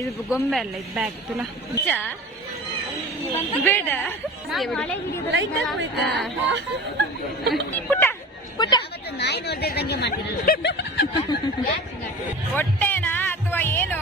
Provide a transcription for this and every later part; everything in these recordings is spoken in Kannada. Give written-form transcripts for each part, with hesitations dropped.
ಇದು ಗೊಂಬೆ ಅಲ್ಲ, ಇದು ಬ್ಯಾಗ್ ತುಲಾ ಬೇಡ ಪುಟ್ಟ ಪುಟ್ಟ ಹೊಟ್ಟೆನಾ ಅಥವಾ ಏನು?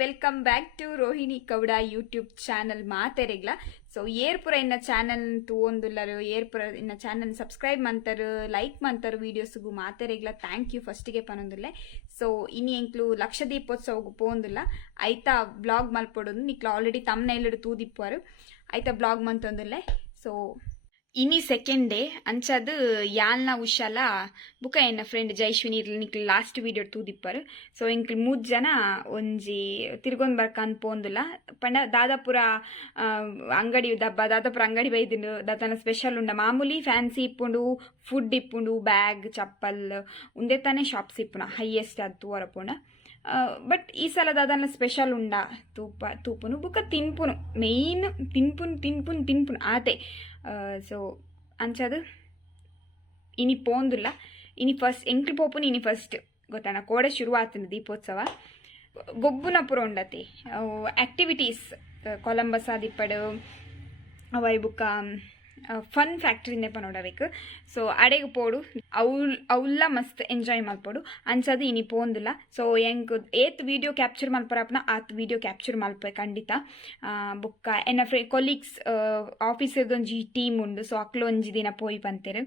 Welcome back to Rohini Gowda YouTube channel ಮಾತೆರೆಗ್ಲ. ಸೊ ಏರ್ಪುರ ಇನ್ನ ಚಾನಲ್ ತೂವೊಂದುಲ್ಲರು, ಏರ್ಪುರ ಇನ್ನ ಚಾನಲ್ ಸಬ್ಸ್ಕ್ರೈಬ್ ಮಂತರು, ಲೈಕ್ ಮಂತರು ವೀಡಿಯೋಸ್ಗೂ ಮಾತೆರೆಗ್ಲ ಥ್ಯಾಂಕ್ ಯು ಫಸ್ಟಿಗೆ ಪನೊಂದುಲ್ಲೆ. ಸೊ ಇನಿ ಎಂಕ್ಲು ಲಕ್ಷ ದೀಪೋತ್ಸವಗೂ ಪೋಂದುಲ್ಲ ಐತಾ ಬ್ಲಾಗ್ ಮಲ್ಪೊಡೋದು ನಿಕ್ಲು ಆಲ್ರೆಡಿ ತಮ್ನೈಲಡು ತೂದಿಪ್ಪರು ಐತಾ ಬ್ಲಾಗ್ ಮಂತೊಂದುಲ್ಲೆ. ಸೊ ಇನಿ ಸೆಕೆಂಡ್ ಡೇ ಅಂಚದು ಯಾಲ್ನ ಉಷಾಲ ಬುಕ ಎನ್ನ ಫ್ರೆಂಡ್ ಜೈಶ್ವಿನಿ ನಿಕ್ಲು ಲಾಸ್ಟ್ ವೀಡಿಯೋ ತೂದಿಪ್ಪರು. ಸೊ ಇಂಕ್ಲು 3 ಜನ ಒಂಜಿ ತಿರ್ಗೊಂಡ್ ಬರ್ಕಂದ್ ಪೋಂದುಲ್ಲ ಪಂಡ ದಾದಾಪುರ ಅಂಗಡಿ ದಾದಾಪುರ ಅಂಗಡಿ ಬೈದಿನ ದಾತನ ಸ್ಪೆಷಲ್ ಉಂಡ ಮಾಮೂಲಿ ಫ್ಯಾನ್ಸಿ ಇಪ್ಪುಂಡು, ಫುಡ್ ಇಪ್ಪುಂಡು, ಬ್ಯಾಗ್ ಚಪ್ಪಲ್ ಉಂದೇ ತಾನೇ ಶಾಪ್ಸ್ ಇಪ್ಪುನ ಹೈಯೆಸ್ಟ್ ಅದು ತೂವರಪುಂಡ. ಬಟ್ ಈ ಸಲ ದಾದನ ಸ್ಪೆಷಲ್ ಉಂಡ ತೂಪುನು ಬುಕ್ಕ ತಿನ್ಪುನು ಮೇಯ್ನ್ ತಿನ್ಪುನು ಆತೆ. ಸೊ ಅಂಚದು ಇನಿ ಪೋಂದುಲ್ಲ ಇನಿ ಫಸ್ಟ್ ಎಂಕ್ಲು ಪೋಪುನು ಇನಿ ಫಸ್ಟ್ ಗೊತ್ತಾನ ಕೋಡೆ ಶುರು ಆತನ ದೀಪೋತ್ಸವ ಗೊಬ್ಬುನ ಪುರ ಉಂಡತಿ ಆಕ್ಟಿವಿಟೀಸ್ ಕೊಲಂಬಸ್ ಆದಿಪ್ಪಡು ಅವೈ ಬುಕ್ಕ ಫನ್ ಫ್ಯಾಕ್ಟ್ರಿನೇ ಪನೋಡಬೇಕು. ಸೊ ಅಡೆಗೆ ಪೋಡು ಅವುಲ್ಲ ಮಸ್ತ್ ಎಂಜಾಯ್ ಮಲ್ಪೋಡು ಅಂಚದು ಇನಿ ಪೋಂದಿಲ್ಲ. ಸೊ ಎಂಕ್ ಏತ್ ವಿಡಿಯೋ ಕ್ಯಾಪ್ಚರ್ ಮಲ್ಪರಪ್ನ ಆತ್ ವಿಡಿಯೋ ಕ್ಯಾಪ್ಚರ್ ಮಲ್ಪೆ ಖಂಡಿತ. ಬುಕ್ಕ ಎನ್ನ ಕೊಲೀಗ್ಸ್ ಆಫೀಸರ್ದೊಂಜಿ ಟೀಮ್ ಉಂಡು. ಸೊ ಅಕ್ಲು ಒಂಜಿ ದಿನ ಪೋಯಿ ಪಂತೇರು.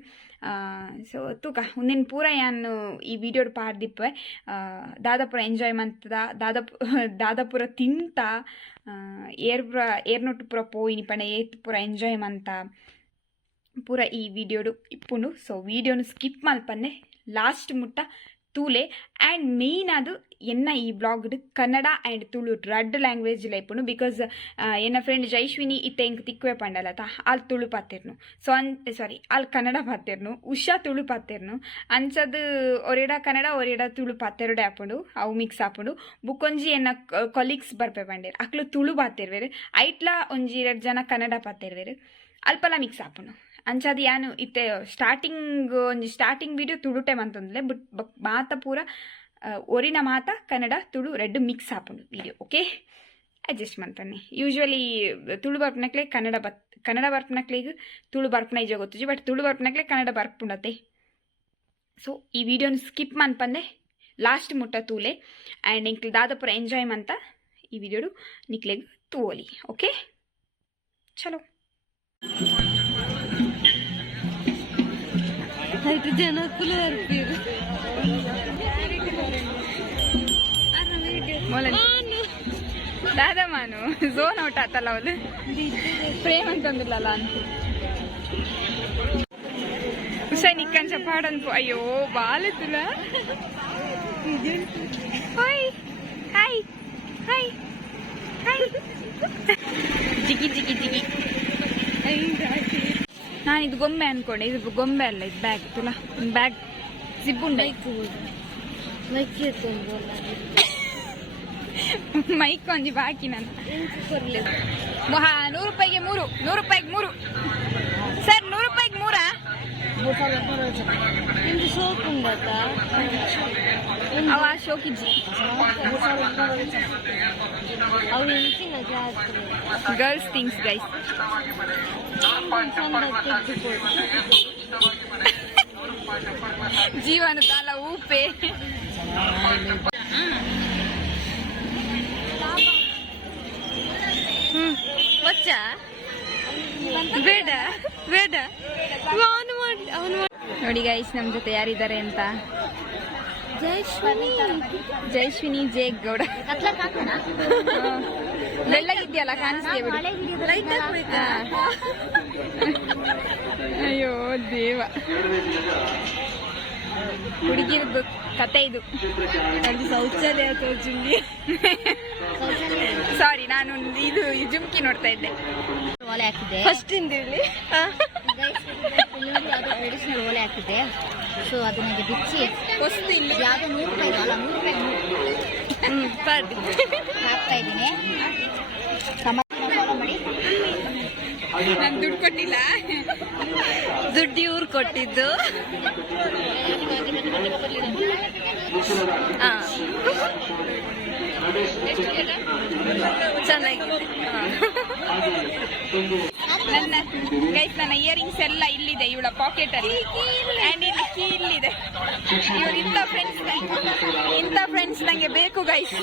ಸೊ ತೂಕ ಒಂದಿನ ಪೂರ ಯಾನು ಈ ವಿಡಿಯೋಡ್ ಪಾಡ್ದಿಪ್ಪೆ ದಾದಾಪುರ ಎಂಜಾಯ್ ಮಂತದ ದಾದಾಪುರ ತಿಂತ ಏರ್ನೊಟ್ಟು ಪೂರ ಪೋಯಿನಿ ಪಂಡ ಏತ್ ಪೂರ ಎಂಜಾಯ್ ಮಂತ ಪೂರ ಈ ವಿಡಿಯೋಡು ಇಪ್ಪುಂಡು. ಸೊ ವಿಡಿಯೋನು ಸ್ಕಿಪ್ ಮಲ್ಪನ್ನೆ ಲಾಸ್ಟ್ ಮುಟ್ಟ ತೂಲೆ. ಆ್ಯಂಡ್ ಮೇಯ್ನ್ ಅದು ಎನ್ನ ಈ ಬ್ಲಾಗ್ಡು ಕನ್ನಡ ಆ್ಯಂಡ್ ತುಳು ರಡ್ ಲ್ಯಾಂಗ್ವೇಜ್ ಇಪ್ಪುಂಡು. ಬಿಕಾಸ್ ಎನ್ನ ಫ್ರೆಂಡ್ ಜೈಶ್ವಿನಿ ಇತ್ತೆ ಎಂಕ್ ತಿಕ್ಕುವೆ ಪಂಡಲತ ಅಲ್ಲಿ ತುಳು ಪಾತೆರ್ನು. ಸೊ ಅಲ್ಲಿ ಕನ್ನಡ ಪಾತೆರ್ನು, ಉಷಾ ತುಳು ಪಾತೆರ್ನು ಅಂಚದು ಒರೆಡ ಕನ್ನಡ ಒರೆಡ ತುಳು ಪಾತೆರಡೆ ಹಾಪುಂಡು ಅವು ಮಿಕ್ಸ್ ಹಾಪುಂಡು. ಬುಕ್ಕೊಂಜಿ ಎನ್ನ ಕೊಲೀಗ್ಸ್ ಬರ್ಪೆ ಪಂಡೇರು ಅಕ್ಲು ತುಳು ಪಾತೆರ್ವೇರು, ಐಟ್ಲ ಒಂಜಿ 2 ಜನ ಕನ್ನಡ ಪಾತೆರ್ವೇರು, ಅಲ್ಪಲ ಮಿಕ್ಸ್ ಹಾಪುಂಡು ಅಂಚದು ಯಾನು ಇತ್ತೆ ಸ್ಟಾರ್ಟಿಂಗ್ ವಿಡಿಯೋ ತುಳು ಟೈಮ್ ಅಂತಂದ್ರೆ ಬಟ್ ಮಾತ ಪೂರ ಒರಿನ ಮಾತ ಕನ್ನಡ ತುಳು 2 ಮಿಕ್ಸ್ ಹಾಪುಂಡು ವಿಡಿಯೋ. ಓಕೆ ಅಡ್ಜಸ್ಟ್ ಮಾಡ್ತಾನೆ. ಯೂಶ್ವಲಿ ತುಳು ಬರ್ಪನಕ್ಲೆ ಕನ್ನಡ ಬರ್ಪನಕ್ಲೆಗ್ ತುಳು ಬರ್ಪನ ಈಜ ಗೊತ್ತುಜಿ, ಬಟ್ ತುಳು ಬರ್ಪನಕ್ಲೆ ಕನ್ನಡ ಬರ್ಪುಂಡತೆ. ಸೊ ಈ ವಿಡಿಯೋನ ಸ್ಕಿಪ್ ಮನ್ಪಂದೆ ಲಾಸ್ಟ್ ಮುಟ್ಟ ತೂಲೆ. ಆ್ಯಂಡ್ ಇಂಕ್ಲು ದಾದಾಪುರ ಎಂಜಾಯ್ ಮಂತ ಈ ವಿಡಿಯೋಡು ನಿಕ್ಲೆಗ್ ತೂವಲಿ. ಓಕೆ ಚಲೋ ಜನಕ್ಕೂ ದಾದಾ ಮಾನು ಝೋನ್ ಔಟ್ ಆತಲ್ಲ ಅವಳು ಪ್ರೇಮ್ ಅಂತಂದಿಲ್ಲ ಅಂತ ಹುಸೈನ್ ಇಕ್ಕಂಚ ಪಾಡನ್ಪು ಅಯ್ಯೋ ಬಾಲತುಲ ಹಾಯ್ ಹಾಯ್ ಹಾಯ್ ಹಾಯ್ ಜಿಗಿ ಜಿಗಿ ಜಿಗಿ. ನಾನು ಇದು ಗೊಂಬೆ ಅನ್ಕೊಂಡೆ, ಇದು ಗೊಂಬೆ ಅಲ್ಲ, ಇದು ಬ್ಯಾಗ್ ತುಲಾ ಬ್ಯಾಗ್ ಜಿಬ್ಬುಂಡೆ ಮೈಕ್ ಒಂಜಿ ಬಾಕಿ ನಾನು 100 ರೂಪಾಯಿಗೆ 3 100 ರೂಪಾಯಿಗೆ 3 ಸರ್ 100 ರೂಪಾಯಿಗೆ 3 ಅವ ಶೋಕಿಜ್ಜಿ ಗರ್ಲ್ಸ್ ಥಿಂಗ್ಸ್ ಗೈಸ್. ಜೀವನ ತಾಲ ಊಪೆ ವಚ್ಚ ಬೇಡ ಬೇಡ ನೋಡಿ ಗೈಸ್ ನಮ್ ಜೊತೆ ಯಾರಿದ್ದಾರೆ ಅಂತ. ಜೈಶ್ವಿನಿ ಜೇಗ್ ಗೌಡ ಬೆಳ್ಳಗಿದ್ಯಲ್ಲ ಕಾಣಿಸ್ತೀಯ ಅಯ್ಯೋ ದೇವ ಹುಡುಗಿರದ್ದು ಕತೆ ಇದು. ಶೌಚಾಲಯ ಜುಮ್ಕಿ ಸಾರಿ ನಾನು ಇದು ಜುಮ್ಕಿ ನೋಡ್ತಾ ಇದ್ದೆ ಓಲೆ ಹಾಕಿದೆ ಫಸ್ಟ್ ಇಂದಿರ್ಲಿ ಟ್ರೆಡಿಷನಲ್ ಓಲೆ ಹಾಕಿದೆ. ಸೊ ಅದನ್ನ ಬಿಚ್ಚಿ ವಸ್ತು ಇಲ್ಲಿ ಯಾವ್ದೋ 100 ರೂಪಾಯಿ ಅಲ್ಲ 100 ರೂಪಾಯಿ ಹಾಕ್ತಾ ಇದ್ದೀನಿ. ಟಮಾಟೊ follow ಮಾಡಿ. ನಾನು ದುಡ್ಡು ಕೊಟ್ಟಿಲ್ಲ, ದುಡ್ಡು ಇವ್ರು ಕೊಟ್ಟಿದ್ದು. ಚೆನ್ನಾಗಿದೆ. ನನ್ನ ಇಯರಿಂಗ್ಸ್ ಎಲ್ಲ ಇಲ್ಲಿದೆ ಇವಳ ಪಾಕೆಟ್ ಅಲ್ಲಿ, ಅಂಡ್ ಇಲ್ಲಿ ಕೀ ಇಲ್ಲಿದೆ. ಇವ್ರು ಇಂಥ ಫ್ರೆಂಡ್ಸ್ ನಂಗೆ ಬೇಕು ಗೈಸ್.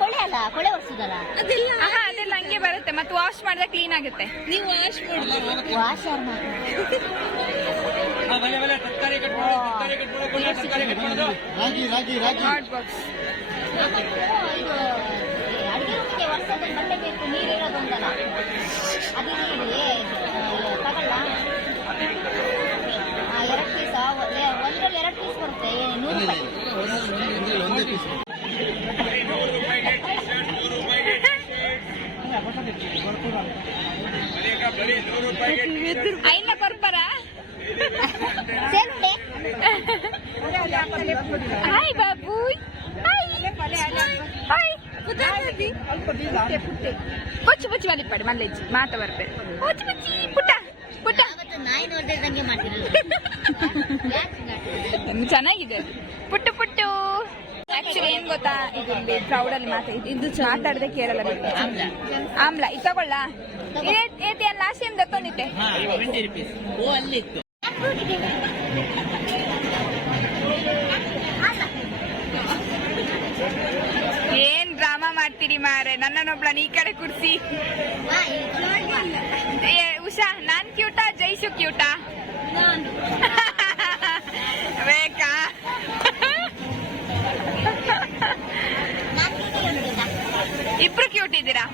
ಕೊಳೆ ಅಲ್ಲ, ಕೊಳೆ ಒರೆಸುದಲ್ಲ ಅದೆಲ್ಲ ಹಂಗೆ ಬರುತ್ತೆ, ಮತ್ತೆ ವಾಶ್ ಮಾಡಿದ್ರೆ ಕ್ಲೀನ್ ಆಗುತ್ತೆ. ನೀವು ವಾಶ್ ಯಾರು ಮಾಡ್ತಾರೆ? ಹಾಟ್ ಬಾಕ್ಸ್ ಅಡುಗೆ ರೂಮಿಗೆ ವರ್ಷದ ಬಟ್ಟೆ ಬೇಕು, ನೀರು ಇರೋದೊಂದಲ್ಲ. ಅದು ತಗೊಳ್ಳ 2 ಪೀಸ್, ಒಂದ್ರಲ್ಲಿ 2 ಪೀಸ್ ಬರುತ್ತೆ, 100 ರೂಪಾಯಿ. ಐನ ಬರ್ಬರ ಸೇರುಂಡೆ. ಹಾಯ್ ಬಾಬು, ಬಚ್ಚು ಬಚ್ಚಿ ಮಲಿಪಾಡಿ ಮಲ್ಲೆಜ್ಜಿ ಮಾತ ಬರ್ಬೇಡ. ಬಚ್ಚಿ ಬಚ್ಚಿ ಪುಟ್ಟ ಪುಟ್ಟ ನಾಯಿ ನೋಡ್ದಂಗೆ ಮಾಡ್ತಿರಲ್ಲ. ಚೆನ್ನಾಗಿದೆ ಪುಟ್ಟು ಪುಟ್ಟು. ಆಕ್ಚುಲಿ ಏನ್ ಗೊತ್ತಾ, ಇದು ಕ್ರೌಡ್ ಅಲ್ಲಿ ಮಾತಾಡದೆ ಕೇಳಲ್ಲ. ಆಮ್ಲ ಇದು ತಗೊಳ್ಳ ಲಾಸ್ಟ್ ಟೈಮ್ ದತ್ತೊಂದಿತ್ತೆ. ಏನ್ ಡ್ರಾಮಾ ಮಾಡ್ತೀರಿ ಮಾರೆ, ನನ್ನನ್ನೊಬ್ಳನ್ನ ಈ ಕಡೆ ಕುರ್ಸಿ. ಉಷಾ, ನಾನ್ ಕ್ಯೂಟಾ ಜೈಸು ಕ್ಯೂಟಾ? ಬೇಕಾ? ಇಬ್ರು ಕ್ಯೂಟ್ ಇದ್ದೀರಾ.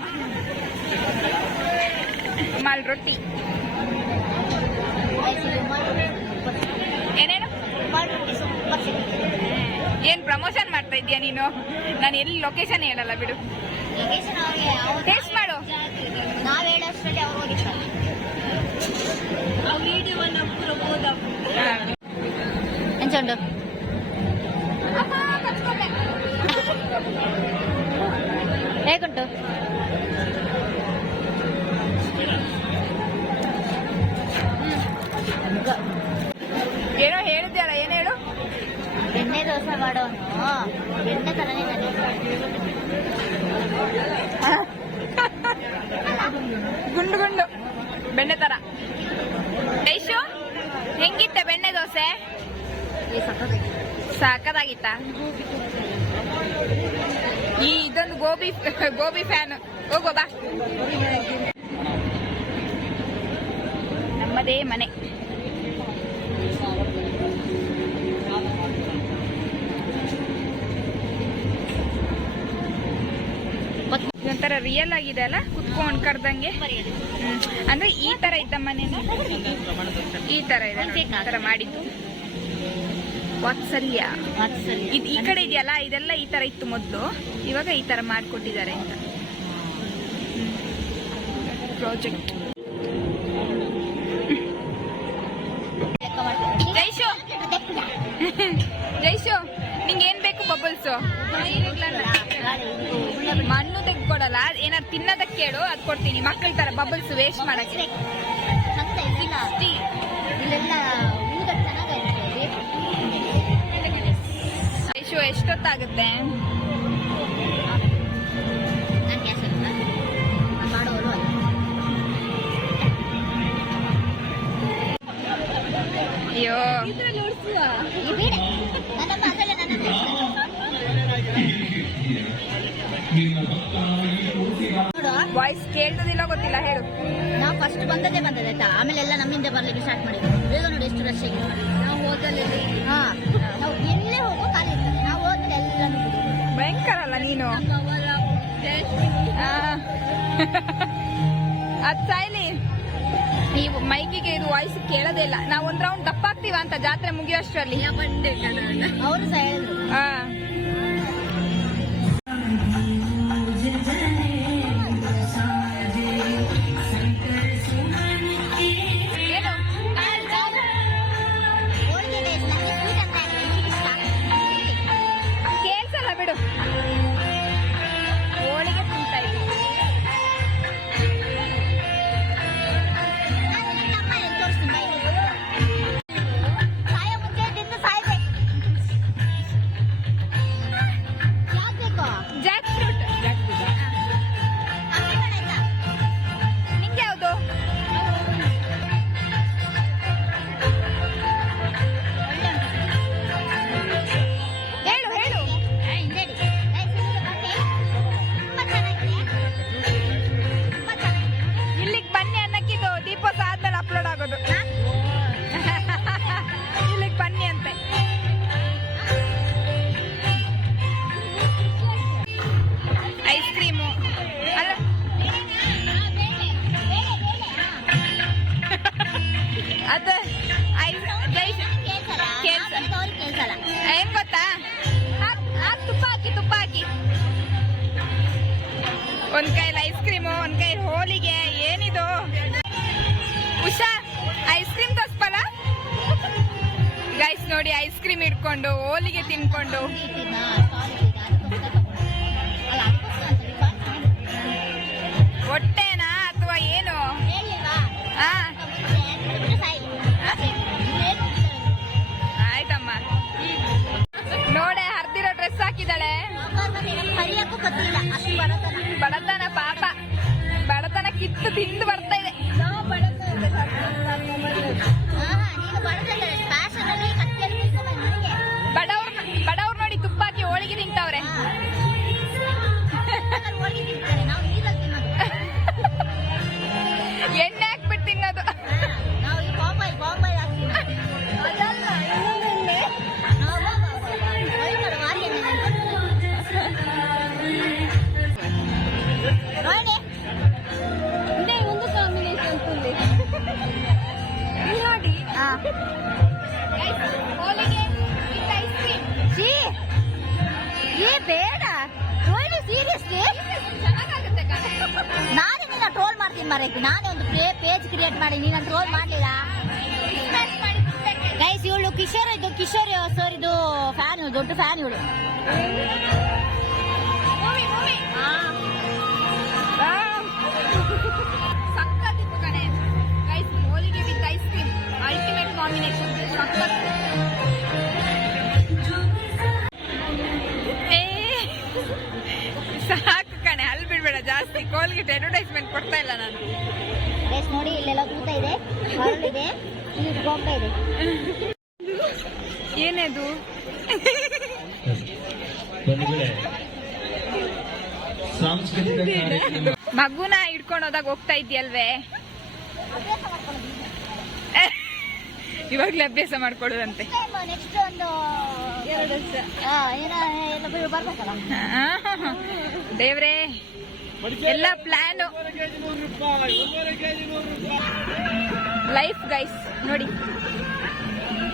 ಮಾಲ್ ರೊಟ್ಟಿ ಏನೇನು ಏನ್ ಪ್ರಮೋಷನ್ ಮಾಡ್ತಾ ಇದೀಯ ನೀನು? ನಾನು ಎಲ್ಲಿ ಲೊಕೇಶನ್ ಹೇಳಲ್ಲ ಬಿಡು. ಟೇಸ್ಟ್ ಮಾಡು. ನಾವ್ ಹೇಳೋಷ್ಟರಲ್ಲಿ ಅವ್ರು ಹೋಗಿರ್ತಾರೆ. ಎಂಚುಂಡು ಹೇಗುಂಟು? ಏನೋ ಹೇಳಿದ್ಯಲ್ಲ, ಏನ್ ಹೇಳು? ಬೆಣ್ಣೆ ದೋಸೆ ಮಾಡೋನು ಬೆಣ್ಣೆ ತರನೇ ಗುಂಡು ಗುಂಡು ಬೆಣ್ಣೆ ತರ. ಐಶು, ಹೆಂಗಿತ್ತ ಬೆಣ್ಣೆ ದೋಸೆ? ಸಾಕದಾಗಿತ್ತ? ಈ ಇದೊಂದು ಗೋಬಿ ಫ್ಯಾನ್. ಹೋಗೋ ಬಾ. ನಮ್ಮದೇ ಮನೆ. ಇದೊಂಥರ ರಿಯಲ್ ಆಗಿದೆ ಅಲ್ಲ, ಕುತ್ಕೊಂಡ್ ಕರ್ದಂಗೆ. ಅಂದ್ರೆ ಈ ತರ ಇದ್ದ ಮನೆ, ಈ ತರ ಇದೆ, ಈ ತರ ಮಾಡಿದ್ದು. ವಾತ್ಸಲ್ಯ ಇದು ಈ ಕಡೆ ಇದೆಯಲ್ಲ, ಇದೆಲ್ಲ ಈ ತರ ಇತ್ತು ಮೊದ್ಲು, ಇವಾಗ ಈ ತರ ಮಾಡ್ಕೊಟ್ಟಿದ್ದಾರೆ ಅಂತ ಪ್ರಾಜೆಕ್ಟ್. ಜೈಶು ಜೈಶು, ನಿಂಗೆ ಏನ್ ಬೇಕು? ಬಬಲ್ಸು ಮಣ್ಣು ತೆಗ್ಕೊಡಲ್ಲ, ಏನಾದ್ರು ತಿನ್ನೋದಕ್ಕೆ ಕೇಳು, ಅದ್ ಕೊಡ್ತೀನಿ. ಮಕ್ಕಳ ತರ ಬಬಲ್ಸ್ ವೇಸ್ಟ್ ಮಾಡಕ್ಕೆ. ಜೈಶು, ಎಷ್ಟೊತ್ತಾಗುತ್ತೆ? ಅಯ್ಯೋ, ವಾಯ್ಸ್ ಕೇಳ್ತದಿಲ್ಲ ಗೊತ್ತಿಲ್ಲ, ಹೇಳು. ನಾವು ಫಸ್ಟ್ ಬಂದದೇ ಆಯ್ತಾ, ಆಮೇಲೆ ಎಲ್ಲ ನಮ್ಮಿಂದ ಬರ್ಲಿಕ್ಕೆ ಸ್ಟಾರ್ಟ್ ಮಾಡಿದ್ವಿ. ಬೇಗ ನೋಡಿ ಎಷ್ಟು ರಶ್ ಆಗಿದೆ. ನಾವು ಹೋದಲ್ಲಿ ನಾವು ಎಲ್ಲೇ ಹೋಗೋ ಖಾಲಿ ಇರ್ತದೆ, ನಾವು ಹೋದ್ರೆ ಎಲ್ಲ ಭಯಂಕರ ಅಲ್ಲ ನೀನು? ಅದ್ ಸಾಯ್ಲಿ, ನೀವು ಮೈಕಿಗೆ ಇದು ವಾಯ್ಸ್ ಕೇಳೋದೇ ಇಲ್ಲ. ನಾವು ಒಂದ್ ರೌಂಡ್ ದಪ್ಪ ಆಗ್ತೀವ ಅಂತ ಜಾತ್ರೆ ಮುಗಿಯೋಷ್ಟರಲ್ಲಿ. ಅವರು ಸಹ ಹೇಳಿದ್ರು. ಕೇಳ್ಸಲ್ಲ ಬಿಡು. ಒಂದ್ ಕೈಲಿ ಐಸ್ ಕ್ರೀಮು, ಒಂದ್ ಕೈಲಿ ಹೋಳಿಗೆ. ಏನಿದು ಉಷಾ, ಐಸ್ ಕ್ರೀಮ್ ತೋರ್ಸ್ಬಲ್ಲ ಗೈಸ್. ನೋಡಿ ಐಸ್ ಕ್ರೀಮ್ ಇಟ್ಕೊಂಡು ಹೋಳಿಗೆ ತಿನ್ಕೊಂಡು. ಹೊಟ್ಟೆನಾ ಅಥವಾ ಏನು? ಆಯ್ತಮ್ಮ. ನೋಡೆ ಹರ್ದಿರೋ ಡ್ರೆಸ್ ಹಾಕಿದಾಳೆ. ಬಡತನ ಪಾಪ, ಬಡತನ ಕಿತ್ತು ತಿಂದು ಬರ್ತಾ ಇದೆ. ಬಡವ್ರು ನೋಡಿ ತುಪ್ಪ ಹಾಕಿ ಹೋಳಿಗೆ ತಿಂತವ್ರೆ. ಎಣ್ಣೆ ಹಾಕ್ಬಿಟ್ಟು ತಿನ್ನೋದು. ಬೇಡ ರೋಹಿಣಿ, ಸೀರಿಯಸ್ಲಿ ನಾನೇ ನಿನ್ನ ಟ್ರೋಲ್ ಮಾಡ್ತೀನಿ ಮರೈತಿ. ನಾನೇ ಒಂದು ಪೇಜ್ ಕ್ರಿಯೇಟ್ ಮಾಡಿ ನೀನು ಟ್ರೋಲ್ ಮಾಡ್ಲಿಲ್ಲ ಗೈಸ್. ಇವಳು ಕಿಶೋರ್ ಸರ್ ಇದು ಫ್ಯಾನ್, ದೊಡ್ಡ ಫ್ಯಾನ್ ಇವಳು. ಸಕ್ಕತ್ತಿತ್ತು ಕಣೆ guys. Holige with ice cream ultimate combination. ಸಾಕು ಕಣೆ, ಅಲ್ಲಿ ಬಿಡ್ಬೇಡ ಜಾಸ್ತಿ. ಕೋಲ್ಗೇಟ್ ಅಡ್ವರ್ಟೈಸ್ಮೆಂಟ್ ಕೊಡ್ತಾ ಇಲ್ಲ ನಾನು. ನೋಡಿ ಇಲ್ಲೆಲ್ಲ ಊಟ ಇದೆ, ಹರಳಿದೆ, ಇಲ್ಲಿ ಗೋಂಬೆ ಇದೆ. ಏನದು? ಮಗುನ ಹಿಡ್ಕೊಂಡು ಹೋದಾಗ ಹೋಗ್ತಾ ಇದ್ಯಲ್ವೇ? ಇವಾಗ್ಲೇ ಅಭ್ಯಾಸ ಮಾಡ್ಕೊಡೋದಂತೆ. ನೆಕ್ಸ್ಟ್ ಒಂದು 2 ವರ್ಷ ಬರ್ಬೇಕಲ್ಲ. ದೇವ್ರೇ, ಎಲ್ಲ ಪ್ಲಾನು. ಲೈಫ್ ಗೈಸ್ ನೋಡಿ,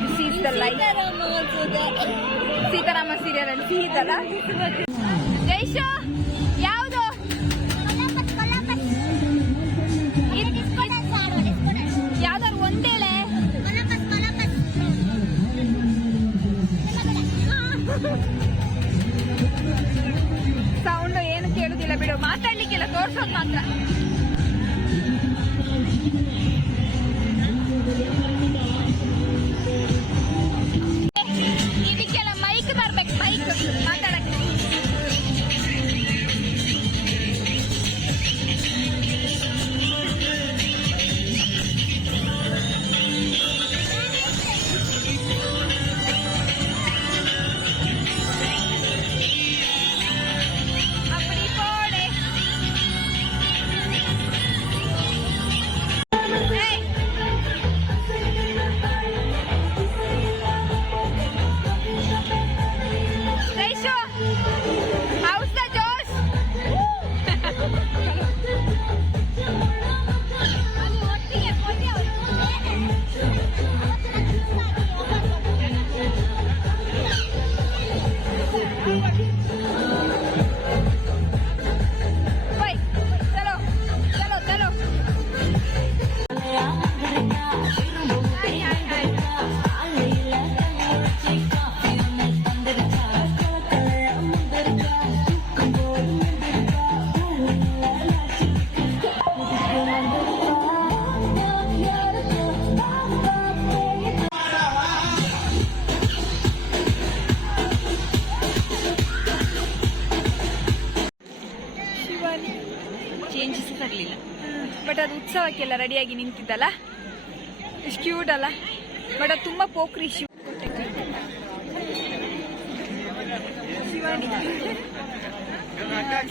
this is the life. Seetharama serial ಅಲ್ಲಿ ಸೀತಲ್ಲ. ಜೈಶು ಯಾವುದು? ಯಾವ್ದಾರು ಒಂದೇಳೆ. ಸೌಂಡ್ ಏನು ಕೇಳುದಿಲ್ಲ ಬಿಡು, ಮಾತಾಡ್ಲಿಕ್ಕೆಲ್ಲ ತೋರ್ಸೋದು ಮಾತ್ರ. ಇದಕ್ಕೆಲ್ಲ ಮೈಕ್ ಬರ್ಬೇಕು, ಮೈಕ್ ಮಾತಾಡಕ್ಕೆ. ಚೇಂಜಸ್ ತರಲಿಲ್ಲ, ಬಟ್ ಅದು ಉತ್ಸವಕ್ಕೆಲ್ಲ ರೆಡಿಯಾಗಿ ನಿಂತಿದ್ದಲ್ಲ, ಎಷ್ಟು ಕ್ಯೂಟ್ ಅಲ್ಲ. ಬಟ್ ಅದು ತುಂಬ ಪೋಕ್ರಿ ಶಿವಾನಿ.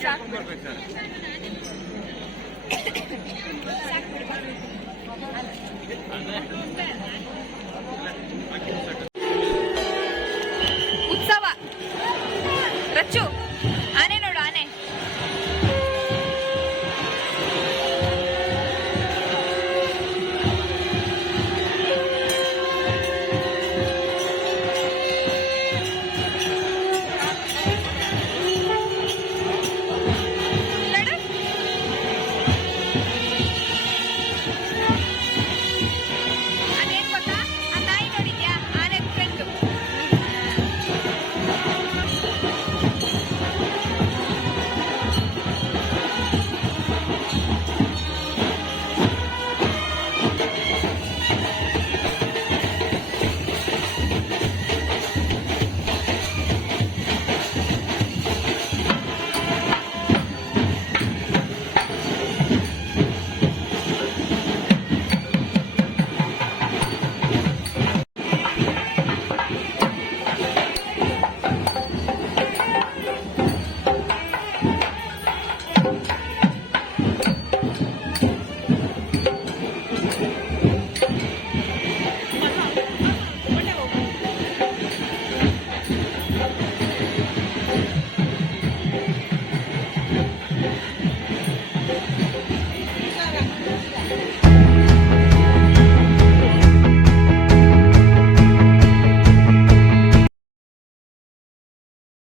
ಸಾಕು